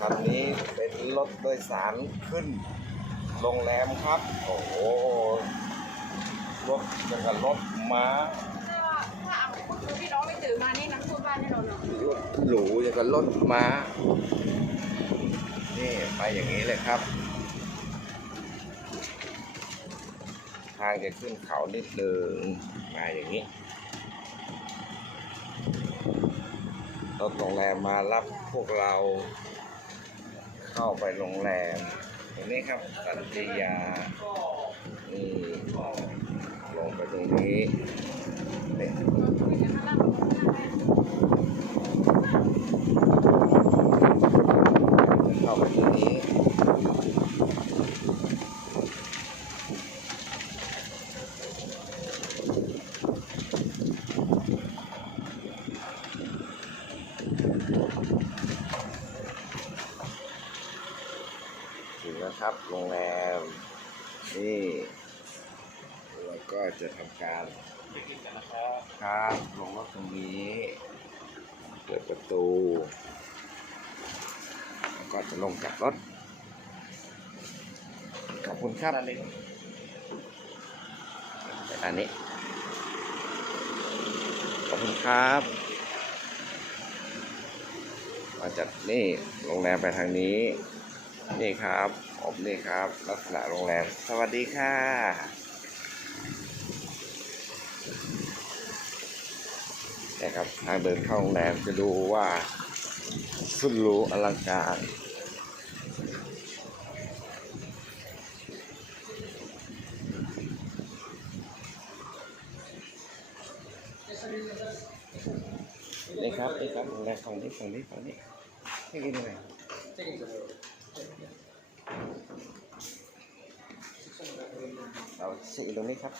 คันนี้เป็นรถโดยสารขึ้นโรงแรมครับ โอ้โห รถอย่างกับรถม้าถ้าถ้าเอาคือพี่น้องไม่ตื่นมานี่น้ำท่วมบ้านแน่นอนเนาะรถหรูอย่างกับรถม้า นี่ไปอย่างนี้เลยครับ ทางจะขึ้นเขานิดนึงมาอย่างนี้รถโรงแรมมารับพวกเรา เข้าไปโรงแรมตรงนี้ครับสันติยานี่ลงไปตรงนี้นี่เข้าไปตรงนี้ ถึงแล้วครับ โรงแรม นี่เราก็จะทำการครับลงรถตรงนี้เปิดประตู แล้วก็จะลงจากรถ ขอบคุณครับอันนี้ ขอบคุณครับ มาจากนี่โรงแรมไปทางนี้ นี่ครับ ผมนี่ครับ ลักษณะโรงแรม สวัสดีค่ะนี่ครับ ทางเดินเข้าโรงแรมจะดูว่าสุดหรูอลังการนี่ครับนี่ครับโรงแรมฝั่งนี้ฝั่งนี้ฝั่งนี้นี่กินยังไง เราสีตรงนี้ครับ